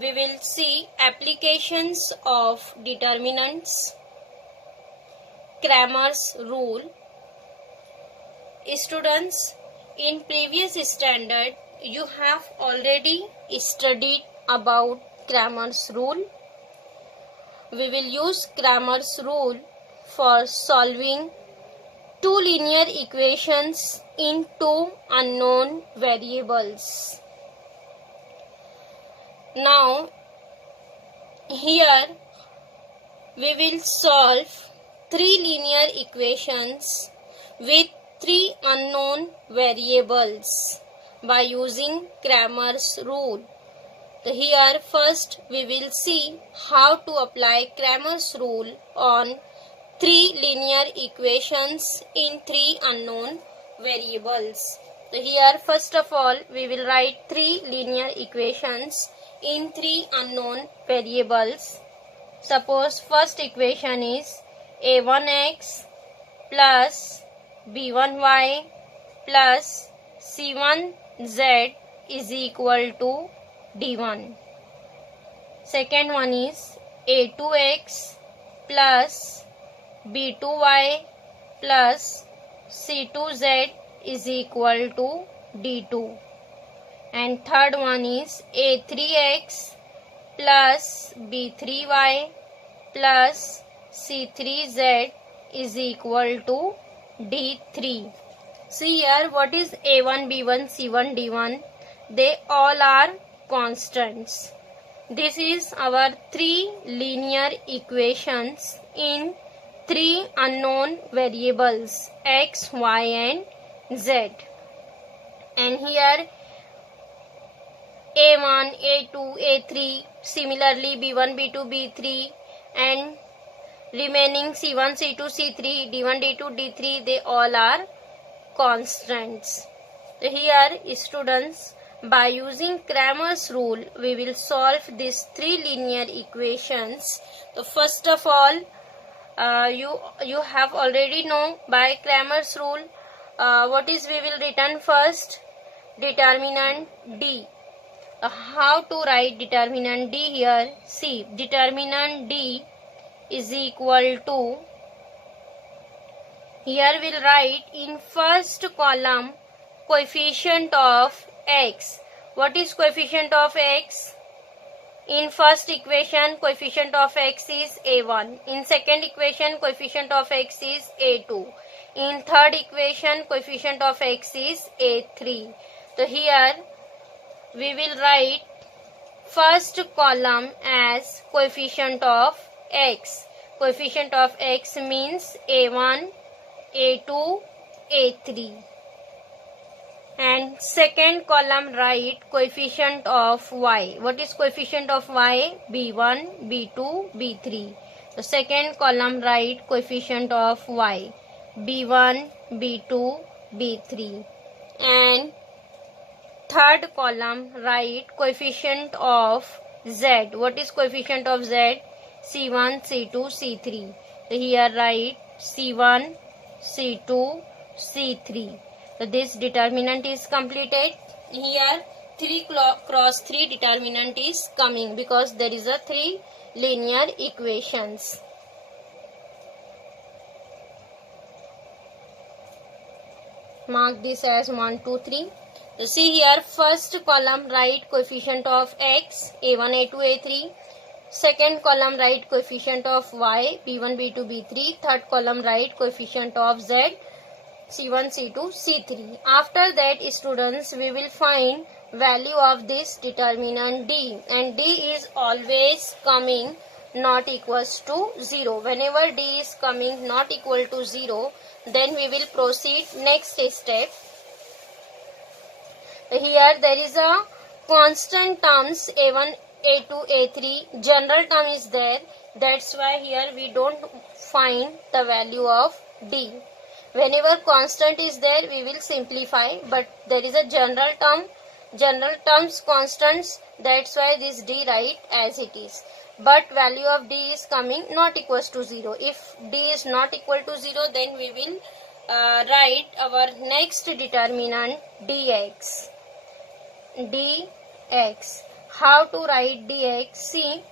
we will see applications of determinants, Cramer's rule. Students, in previous standard you have already studied about Cramer's rule. We will use Cramer's rule for solving two linear equations in two unknown variables. Now here we will solve three linear equations with three unknown variables by using Cramer's rule. So here first we will see how to apply Cramer's rule on three linear equations in three unknown variables. So here first of all we will write three linear equations in three unknown variables. Suppose first equation is a1x plus b1y plus c1z is equal to d1. Second one is a2x plus b2y plus c2z is equal to d2. And third one is a3x plus b3y plus c3z is equal to d3. See here, what is a1, b1, c1, d1? They all are constants. This is our three linear equations in three unknown variables x, y and z. And here a1, a2, a3, similarly b1, b2, b3 and remaining c1, c2, c3, d1, d2, d3, they all are constants. So here students, by using Cramer's rule we will solve these three linear equations. So first of all you have already know by Cramer's rule what is we will return first? Determinant D. How to write determinant D here? See, determinant D is equal to, here we'll write in first column coefficient of x. What is coefficient of x? In first equation coefficient of x is a1. In second equation coefficient of x is a2. In third equation coefficient of x is a3. So here we will write first column as coefficient of x. Coefficient of x means a1, a2, a3. And second column write coefficient of y. What is coefficient of y? b1, b2, b3. The second column write coefficient of y. b1, b2, b3. And third column write coefficient of z. What is coefficient of z? c1, c2, c3. So here write c1, c2, c3. So this determinant is completed. Here 3 cross 3 determinant is coming because there is a 3 linear equations. Mark this as 1, 2, 3. So see here, first column write coefficient of x, a1, a2, a3. Second column write coefficient of y, b1, b2, b3. Third column write coefficient of z, c1, c2, c3. After that students, we will find value of this determinant d, and d is always coming not equals to 0. Whenever d is coming not equal to 0, then we will proceed next step. Here there is a constant terms a1, a2, a3. General term is there. That's why here we don't find the value of d. Whenever constant is there, we will simplify. But there is a general term. General terms constants. That's why this d write as it is. But value of d is coming not equals to 0. If d is not equal to 0, then we will write our next determinant dx. how to write dx? See,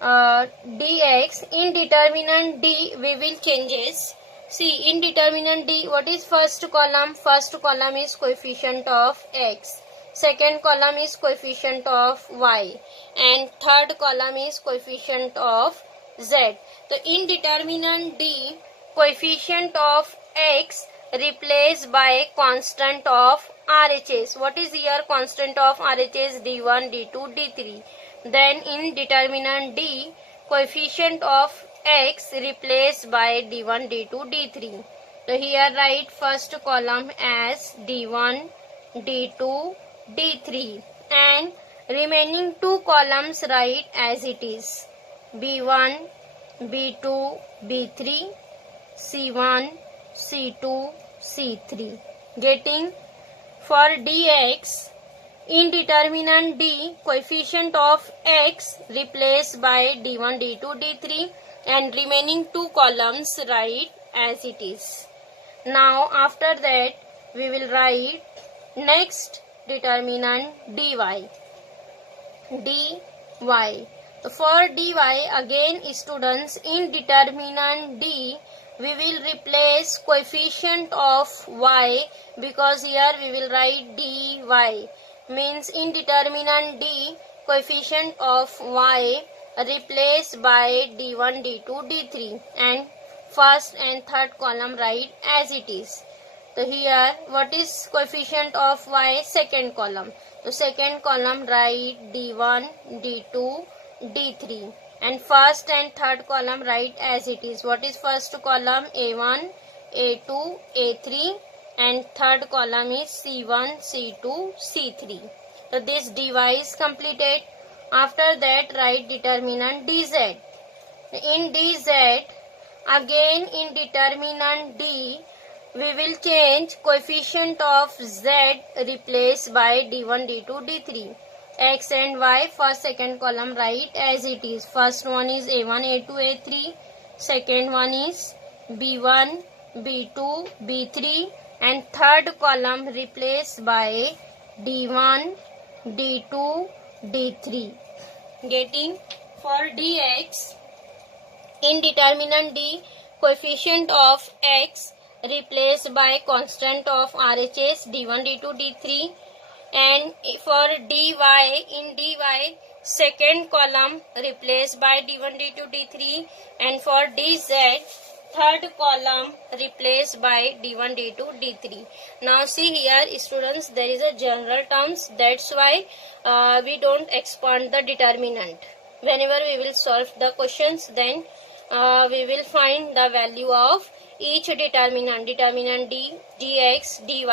dx in determinant D we will changes. See, in determinant D, what is first column? First column is coefficient of x. Second column is coefficient of y. And third column is coefficient of z. So, in determinant D, coefficient of x replaced by constant of RHS. What is here constant of RHS? D1, D2, D3. Then in determinant D, coefficient of x replaced by D1, D2, D3. So here write first column as D1, D2, D3 and remaining two columns write as it is B1, B2, B3, C1, C2, C3. Getting? For dx, in determinant D, coefficient of x replaced by D1, D2, D3 and remaining two columns write as it is. Now after that we will write next determinant dy. So for dy again students, in determinant D we will replace coefficient of y because here we will write dy. Means in determinant D, coefficient of y replaced by D1, D2, D3 and first and third column write as it is. So here what is coefficient of y? Second column. So second column write D1, D2, D3 and first and third column write as it is. What is first column? A1, A2, A3 and third column is C1, C2, C3. So this dy is completed. After that write determinant dz. In dz again in determinant D we will change coefficient of z replaced by D1, D2, D3. X and y first second column write as it is. First one is A1, A2, A3. Second one is B1, B2, B3 and third column replaced by D1, D2, D3. Getting? For dx, in determinant D, coefficient of x replaced by constant of RHS D1, D2, D3 and for dy, in dy second column replaced by D1, D2, D3 and for dz third column replaced by D1, D2, D3. Now see here students, there is a general terms, that's why we don't expand the determinant. Whenever we will solve the questions, then we will find the value of each determinant D, dx, dy,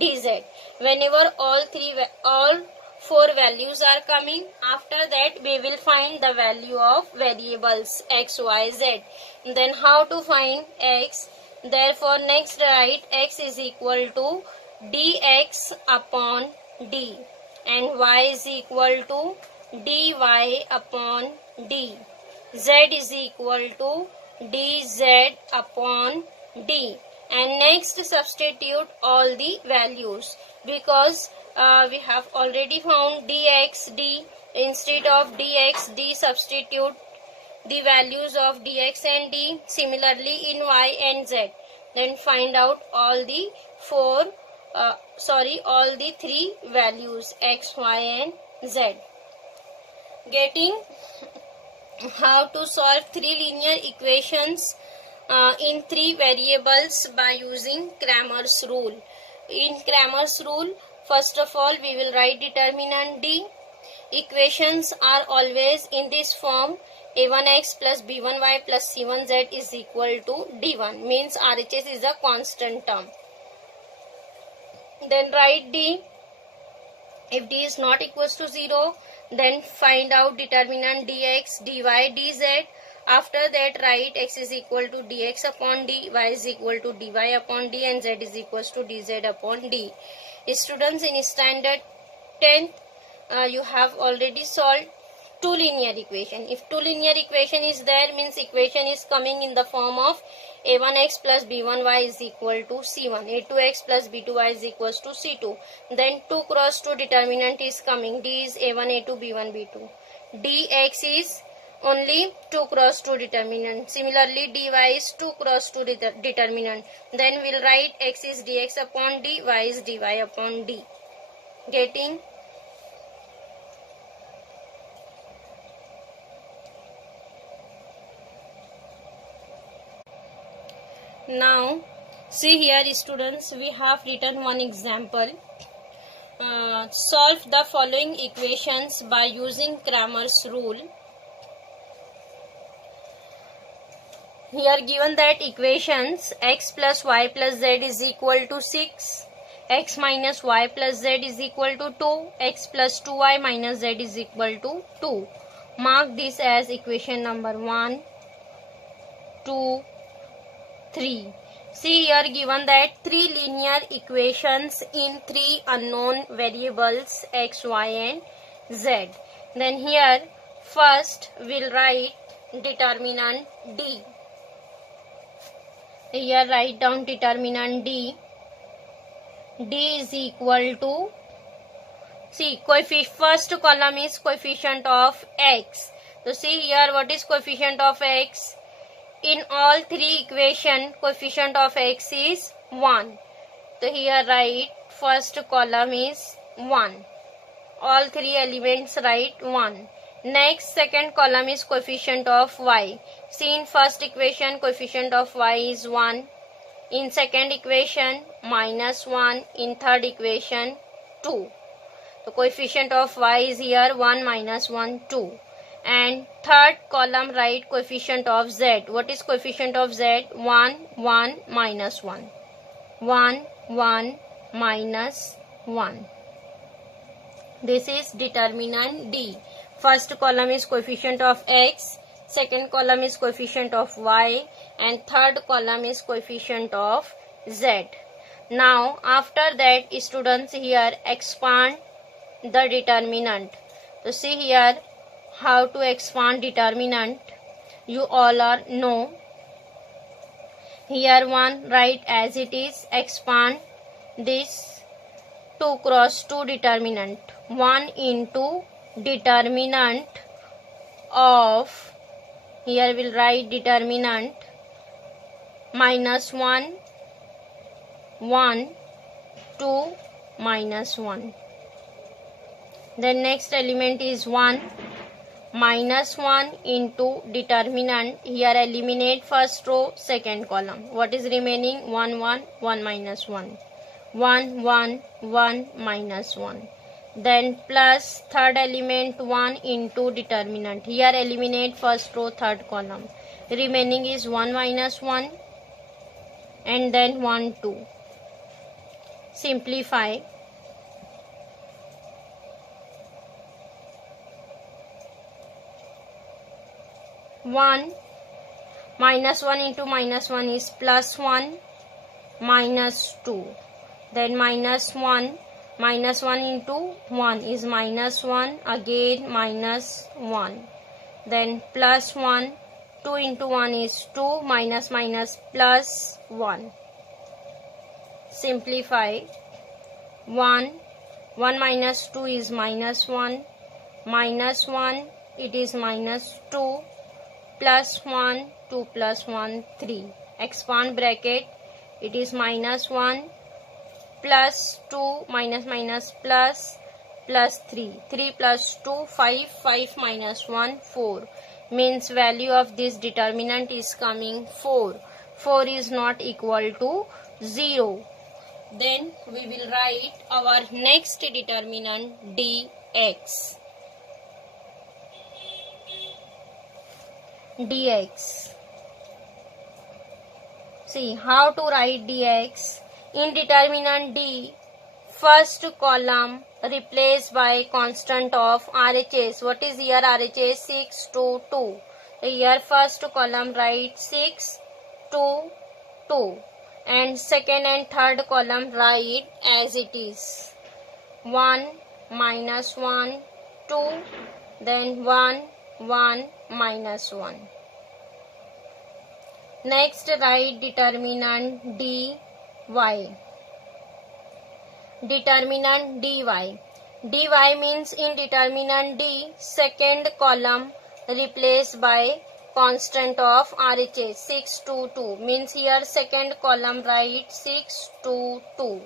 dz. Whenever all four values are coming, after that we will find the value of variables x, y, z. Then how to find x? Therefore next write x is equal to dx upon d and y is equal to dy upon d. Z is equal to dz upon d. And next substitute all the values because we have already found dx, d. Instead of dx, d substitute the values of dx and d. Similarly in y and z. Then find out all the all the three values x, y and z. Getting? How to solve three linear equations in three variables by using Cramer's rule. In Cramer's rule, first of all we will write determinant D. Equations are always in this form: a1x plus b1y plus c1z is equal to d1, means RHS is a constant term. Then write D. If D is not equals to 0, then find out determinant dx, dy, dz. After that write x is equal to dx upon d, y is equal to dy upon d and z is equals to dz upon d. Students, in standard 10th you have already solved two linear equation. If two linear equation is there, means equation is coming in the form of a1x plus b1y is equal to c1, a2x plus b2y is equals to c2. Then 2 cross 2 determinant is coming. D is a1 a2 b1 b2. dx is only 2 cross 2 determinant. Similarly, dy is 2 cross 2 determinant. Then we'll write x is dx upon d, y is dy upon d. Getting? Now, see here students, we have written one example. Solve the following equations by using Cramer's rule. Here given that equations x plus y plus z is equal to 6, x minus y plus z is equal to 2, x plus 2y minus z is equal to 2. Mark this as equation number 1, 2, 3. See here given that 3 linear equations in 3 unknown variables x, y and z. Then here first we'll write determinant D. Here write down determinant D. D is equal to, see, first column is coefficient of x. So see here what is coefficient of x? In all 3 equation, coefficient of x is 1. So here write first column is 1. All 3 elements write 1. Next second column is coefficient of y. See in first equation coefficient of y is 1. In second equation minus 1. In third equation 2. The coefficient of y is here 1 minus 1 2. And third column write coefficient of z. What is coefficient of z? 1 1 minus 1. 1 1 minus 1. This is determinant D. First column is coefficient of x, second column is coefficient of y, and third column is coefficient of z. Now after that students here expand the determinant. So see here how to expand determinant. You all are know. Here 1 write as it is, expand this 2 cross 2 determinant. 1 into determinant of, here we'll write determinant minus 1 1 2 minus 1. Then next element is 1 minus 1 into determinant. Here eliminate first row, second column. What is remaining? 1 1 1 minus 1. 1 1 1 minus 1. Then plus third element 1 into determinant. Here eliminate first row, third column. Remaining is 1 minus 1 and then 1 2. Simplify. 1 minus 1 into minus 1 is plus 1 minus 2. Then minus 1 into 1 is minus 1, again minus 1. Then plus 1, 2 into 1 is 2, minus minus plus 1. Simplify. 1 minus 2 is minus 1, minus 1 it is minus 2, plus 1, 2 plus 1, 3. Expand bracket, it is minus 1 plus 2 minus minus plus 3. 3 plus 2, 5, 5 minus 1, 4. Means value of this determinant is coming 4. 4 is not equal to 0. Then we will write our next determinant dx. dx. See how to write dx. In determinant D, first column replaced by constant of RHS. What is here RHS? 6, 2, 2. Here first column write 6, 2, 2. And second and third column write as it is. 1, minus 1, 2, then 1, 1, minus 1. Next, write determinant dy. Determinant dy. dy means in determinant D, second column replaced by constant of RHS 6 to 2. Means here second column write 6 to 2.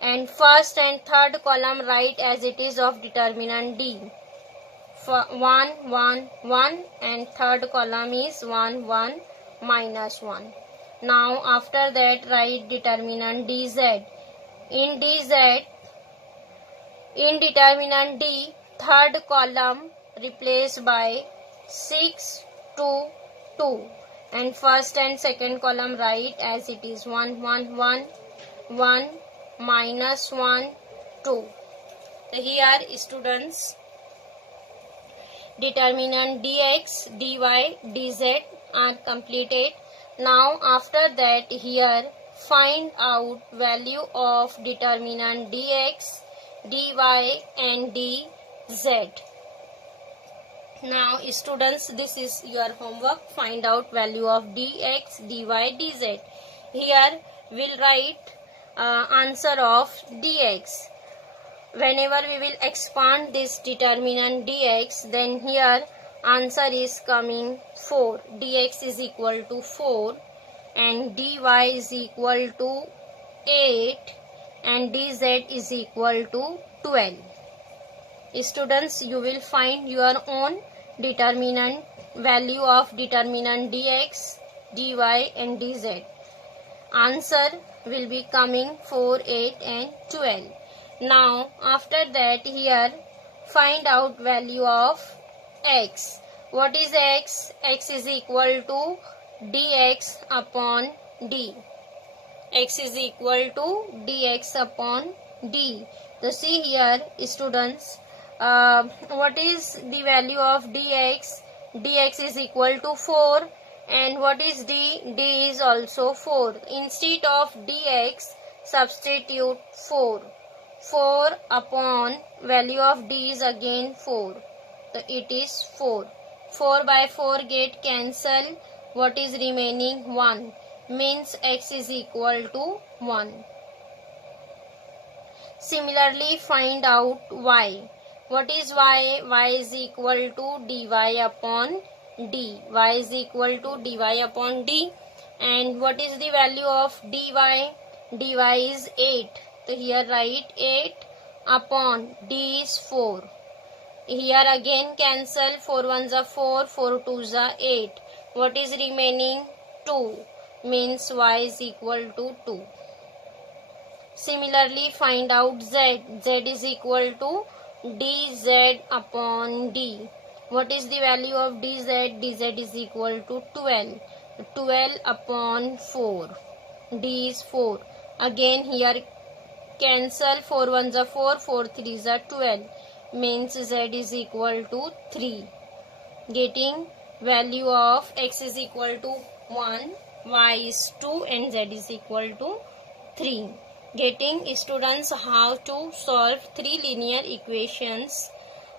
And first and third column write as it is of determinant D. 1, 1, 1 and third column is 1, 1, minus 1. Now after that write determinant dz. In determinant D, third column replaced by 6 to 2 and first and second column write as it is 1, 1, 1, 1, minus 1, 2. So here students, determinant dx, dy, dz are completed. Now after that here find out value of determinant dx, dy and dz. Now students, this is your homework. Find out value of dx, dy, dz. Here we'll write answer of dx. Whenever we will expand this determinant dx, then here answer is coming 4. Dx is equal to 4 and dy is equal to 8 and dz is equal to 12. Students, you will find your own determinant value of determinant dx, dy and dz. Answer will be coming 4, 8 and 12. Now after that here find out value of x. What is x? X is equal to dx upon d. X is equal to dx upon d. So see here students, what is the value of dx? Dx is equal to 4 and what is d? D is also 4. Instead of dx substitute 4. 4 upon value of d is again 4. So it is 4. 4 by 4 get cancel. What is remaining? 1. Means x is equal to 1. Similarly find out y. What is y? Y is equal to dy upon d. Y is equal to dy upon d. And what is the value of dy? Dy is 8. So here write 8 upon d is 4. Here again cancel. 4 ones are 4, 4 twos are 8. What is remaining? 2. Means y is equal to 2. Similarly find out z. Z is equal to dz upon d. What is the value of dz? Dz is equal to 12. 12 upon 4. D is 4. Again here cancel. 4 ones are 4, 4 threes are 12. Means z is equal to 3. Getting value of x is equal to 1, y is 2 and z is equal to 3. Getting students how to solve 3 linear equations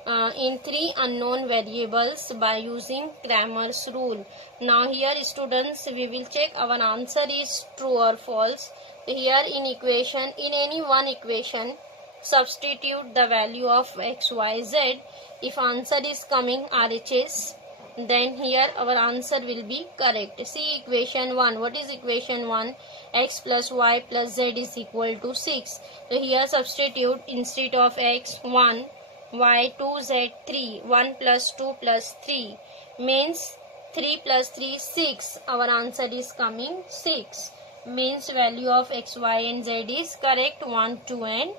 in 3 unknown variables by using Cramer's rule. Now here students, we will check our answer is true or false. Here in equation, in any one equation, substitute the value of x, y, z. If answer is coming RHS, then here our answer will be correct. See equation 1. What is equation 1? X plus y plus z is equal to 6. So here substitute instead of x 1, y 2, z 3. 1 plus 2 plus 3 means 3 plus 3 6. Our answer is coming 6. Means value of x, y and z is correct 1, 2 and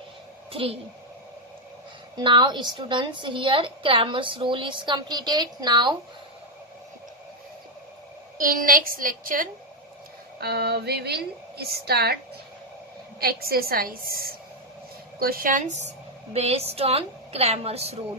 3. Now students, here Cramer's rule is completed. Now in next lecture we will start exercise questions based on Cramer's rule.